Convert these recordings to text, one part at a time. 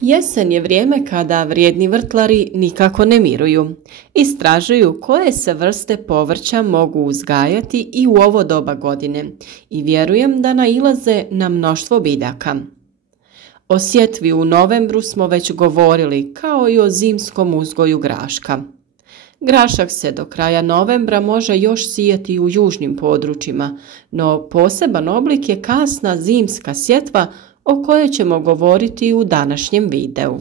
Jesen je vrijeme kada vrijedni vrtlari nikako ne miruju. Istražuju koje se vrste povrća mogu uzgajati i u ovo doba godine i vjerujem da nailaze na mnoštvo biljaka. O sjetvi u novembru smo već govorili, kao i o zimskom uzgoju graška. Grašak se do kraja novembra može još sijati u južnim područjima, no poseban oblik je kasna zimska sjetva o kojoj ćemo govoriti u današnjem videu.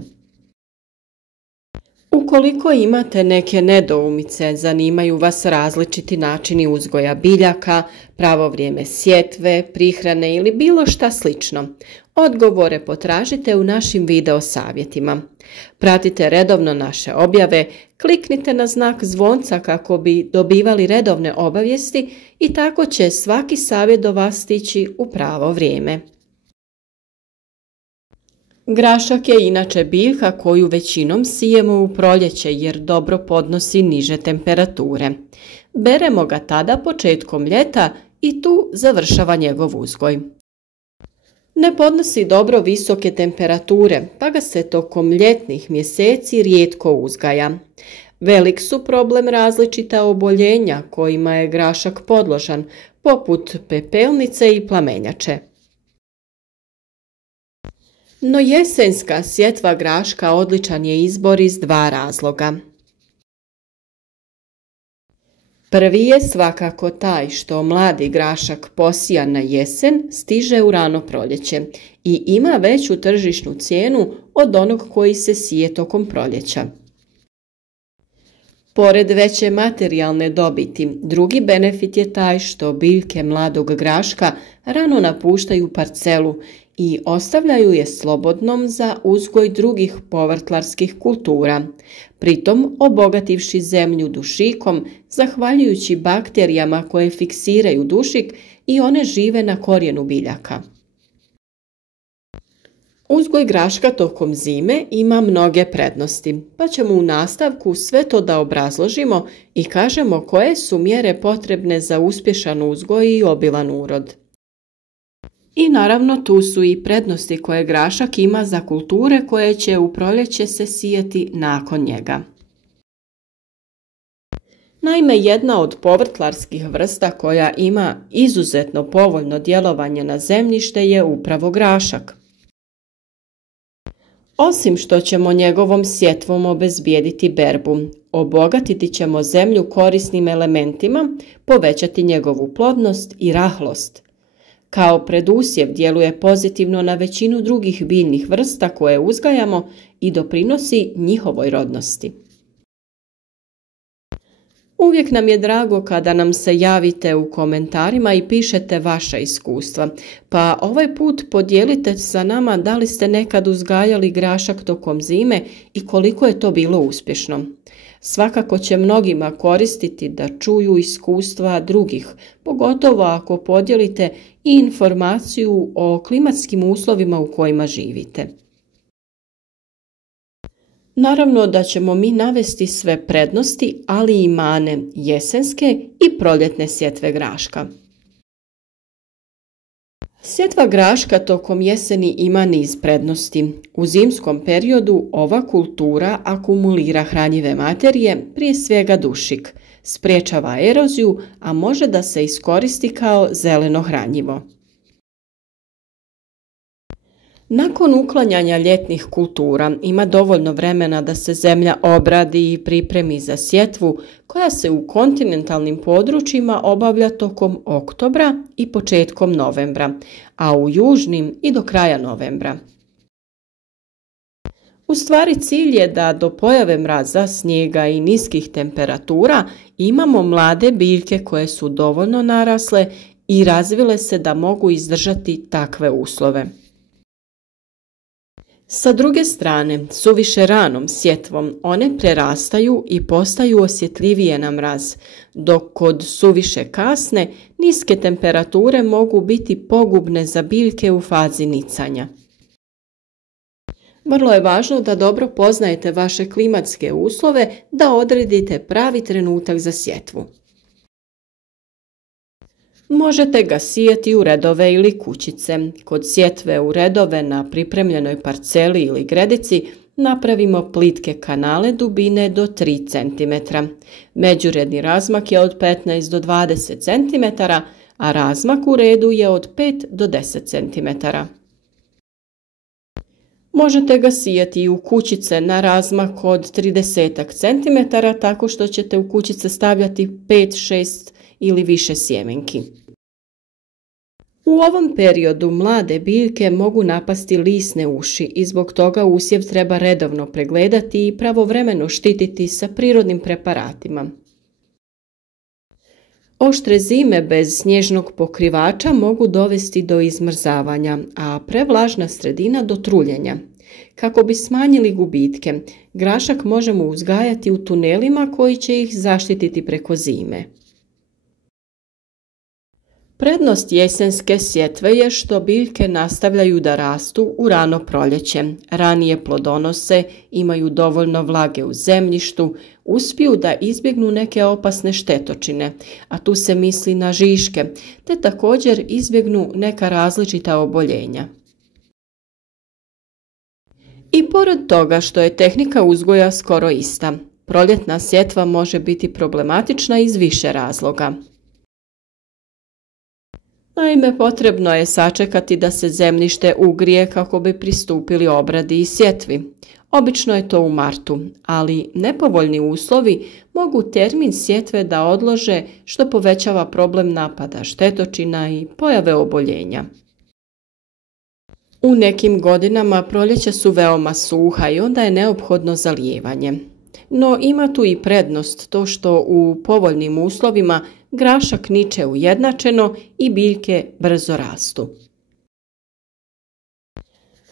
Ukoliko imate neke nedoumice, zanimaju vas različiti načini uzgoja biljaka, pravo vrijeme sjetve, prihrane ili bilo šta slično, odgovore potražite u našim video savjetima. Pratite redovno naše objave, kliknite na znak zvonca kako bi dobivali redovne obavijesti i tako će svaki savjet do vas stići u pravo vrijeme. Grašak je inače biljka koju većinom sijemo u proljeće jer dobro podnosi niže temperature. Beremo ga tada početkom ljeta i tu završava njegov uzgoj. Ne podnosi dobro visoke temperature, pa ga se tokom ljetnih mjeseci rijetko uzgaja. Velik su problem različita oboljenja kojima je grašak podložan, poput pepelnice i plamenjače. No jesenska sjetva graška odličan je izbor iz dva razloga. Prvi je svakako taj što mladi grašak posijan na jesen stiže u rano proljeće i ima veću tržišnu cijenu od onog koji se sije tokom proljeća. Pored veće materijalne dobiti, drugi benefit je taj što biljke mladog graška rano napuštaju parcelu i ostavljaju je slobodnom za uzgoj drugih povrtlarskih kultura, pritom obogativši zemlju dušikom zahvaljujući bakterijama koje fiksiraju dušik i one žive na korijenu biljaka. Uzgoj graška tokom zime ima mnoge prednosti, pa ćemo u nastavku sve to da obrazložimo i kažemo koje su mjere potrebne za uspješan uzgoj i obilan urod. I naravno tu su i prednosti koje grašak ima za kulture koje će u proljeće se sijati nakon njega. Naime, jedna od povrtlarskih vrsta koja ima izuzetno povoljno djelovanje na zemljište je upravo grašak. Osim što ćemo njegovom sjetvom obezbijediti berbu, obogatiti ćemo zemlju korisnim elementima, povećati njegovu plodnost i rahlost. Kao predusjev djeluje pozitivno na većinu drugih biljnih vrsta koje uzgajamo i doprinosi njihovoj rodnosti. Uvijek nam je drago kada nam se javite u komentarima i pišete vaša iskustva, pa ovaj put podijelite sa nama da li ste nekad uzgajali grašak tokom zime i koliko je to bilo uspješno. Svakako će mnogima koristiti da čuju iskustva drugih, pogotovo ako podijelite i informaciju o klimatskim uslovima u kojima živite. Naravno da ćemo mi navesti sve prednosti, ali i mane jesenske i proljetne sjetve graška. Sjetva graška tokom jeseni ima niz prednosti. U zimskom periodu ova kultura akumulira hranjive materije, prije svega dušik, sprječava eroziju, a može da se iskoristi kao zeleno hranjivo. Nakon uklanjanja ljetnih kultura ima dovoljno vremena da se zemlja obradi i pripremi za sjetvu koja se u kontinentalnim područjima obavlja tokom oktobra i početkom novembra, a u južnim i do kraja novembra. U stvari cilj je da do pojave mraza, snijega i niskih temperatura imamo mlade biljke koje su dovoljno narasle i razvile se da mogu izdržati takve uslove. Sa druge strane, suviše ranom sjetvom one prerastaju i postaju osjetljivije na mraz, dok kod suviše kasne niske temperature mogu biti pogubne za biljke u fazi nicanja. Vrlo je važno da dobro poznajete vaše klimatske uslove da odredite pravi trenutak za sjetvu. Možete ga sijati u redove ili kućice. Kod sjetve u redove na pripremljenoj parceli ili gredici napravimo plitke kanale dubine do 3 cm. Međuredni razmak je od 15 do 20 cm, a razmak u redu je od 5 do 10 cm. Možete ga sijati i u kućice na razmak od 30 cm tako što ćete u kućice stavljati 5, 6 ili više sjemenki. U ovom periodu mlade biljke mogu napasti lisne uši i zbog toga usjev treba redovno pregledati i pravovremeno štititi sa prirodnim preparatima. Oštre zime bez snježnog pokrivača mogu dovesti do izmrzavanja, a prevlažna sredina do truljenja. Kako bi smanjili gubitke, grašak možemo uzgajati u tunelima koji će ih zaštititi preko zime. Prednost jesenske sjetve je što biljke nastavljaju da rastu u rano proljeće, ranije plodonose, imaju dovoljno vlage u zemljištu, uspiju da izbjegnu neke opasne štetočine, a tu se misli na žiške, te također izbjegnu neka različita oboljenja. I pored toga što je tehnika uzgoja skoro ista, proljetna sjetva može biti problematična iz više razloga. Naime, potrebno je sačekati da se zemljište ugrije kako bi pristupili obradi i sjetvi. Obično je to u martu, ali nepovoljni uslovi mogu termin sjetve da odlože, što povećava problem napada štetočina i pojave oboljenja. U nekim godinama proljeća su veoma suha i onda je neophodno zalijevanje. No ima tu i prednost to što u povoljnim uslovima grašak niče ujednačeno i biljke brzo rastu.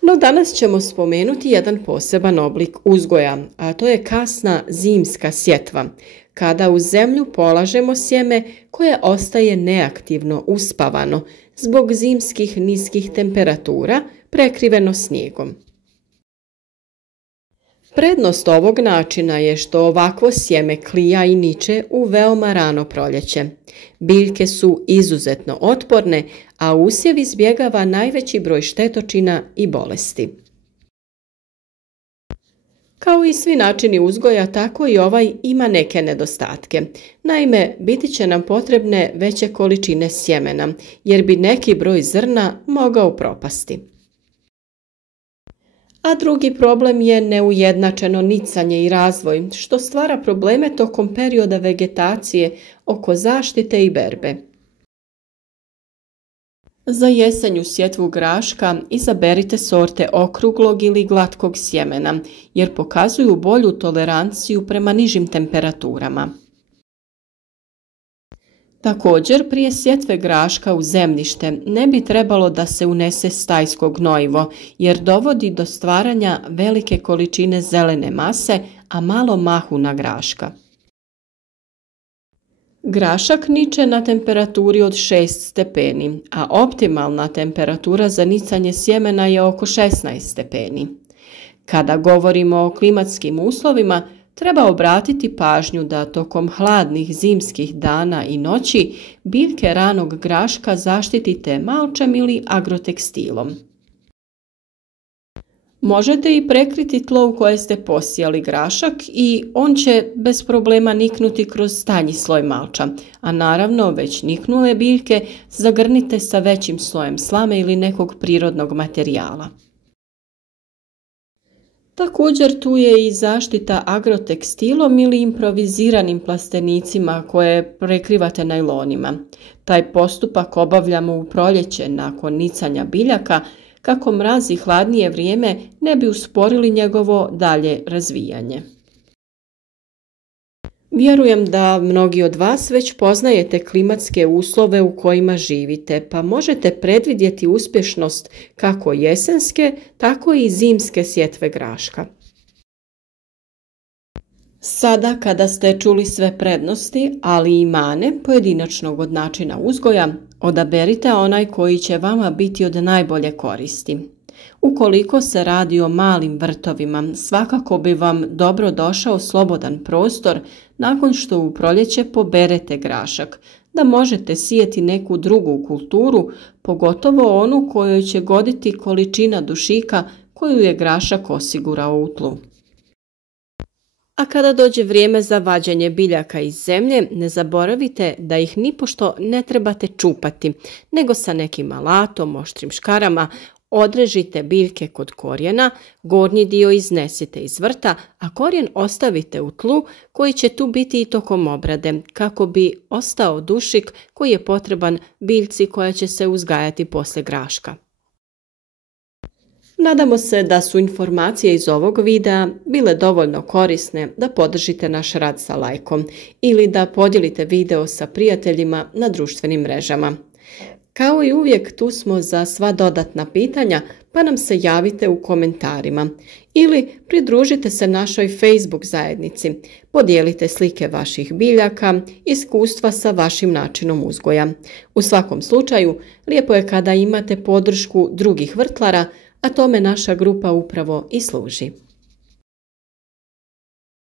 No danas ćemo spomenuti jedan poseban oblik uzgoja, a to je kasna zimska sjetva, kada u zemlju polažemo sjeme koje ostaje neaktivno uspavano zbog zimskih niskih temperatura prekriveno snijegom. Prednost ovog načina je što ovakvo sjeme klija i niče u veoma rano proljeće. Biljke su izuzetno otporne, a usjev izbjegava najveći broj štetočina i bolesti. Kao i svi načini uzgoja, tako i ovaj ima neke nedostatke. Naime, biti će nam potrebne veće količine sjemena, jer bi neki broj zrna mogao propasti. A drugi problem je neujednačeno nicanje i razvoj, što stvara probleme tokom perioda vegetacije oko zaštite i berbe. Za jesenju sjetvu graška izaberite sorte okruglog ili glatkog sjemena, jer pokazuju bolju toleranciju prema nižim temperaturama. Također, prije sjetve graška u zemljište ne bi trebalo da se unese stajsko gnojivo, jer dovodi do stvaranja velike količine zelene mase, a malo mahuna graška. Grašak niče na temperaturi od 6 stepeni, a optimalna temperatura za nicanje sjemena je oko 16 stepeni. Kada govorimo o klimatskim uslovima, treba obratiti pažnju da tokom hladnih zimskih dana i noći biljke ranog graška zaštitite malčem ili agrotekstilom. Možete i prekriti tlo u koje ste posijali grašak i on će bez problema niknuti kroz tanji sloj malča, a naravno već niknule biljke zagrnite sa većim slojem slame ili nekog prirodnog materijala. Također tu je i zaštita agrotekstilom ili improviziranim plastenicima koje prekrivate najlonima. Taj postupak obavljamo u proljeće nakon nicanja biljaka kako mraz i hladnije vrijeme ne bi usporili njegovo dalje razvijanje. Vjerujem da mnogi od vas već poznajete klimatske uslove u kojima živite, pa možete predvidjeti uspješnost kako jesenske, tako i zimske sjetve graška. Sada kada ste čuli sve prednosti, ali i mane pojedinačnog od načina uzgoja, odaberite onaj koji će vama biti od najbolje koristi. Ukoliko se radi o malim vrtovima, svakako bi vam dobro došao slobodan prostor nakon što u proljeće poberete grašak, da možete sijeti neku drugu kulturu, pogotovo onu kojoj će goditi količina dušika koju je grašak osigurao u tlu. A kada dođe vrijeme za vađenje biljaka iz zemlje, ne zaboravite da ih nipošto ne trebate čupati, nego sa nekim alatom, oštrim škarama, odrežite biljke kod korijena, gornji dio iznesite iz vrta, a korijen ostavite u tlu koji će tu biti i tokom obrade, kako bi ostao dušik koji je potreban biljci koja će se uzgajati poslije graška. Nadamo se da su informacije iz ovog videa bile dovoljno korisne da podržite naš rad sa lajkom ili da podijelite video sa prijateljima na društvenim mrežama. Kao i uvijek, tu smo za sva dodatna pitanja, pa nam se javite u komentarima ili pridružite se našoj Facebook zajednici. Podijelite slike vaših biljaka, iskustva sa vašim načinom uzgoja. U svakom slučaju, lijepo je kada imate podršku drugih vrtlara, a tome naša grupa upravo i služi.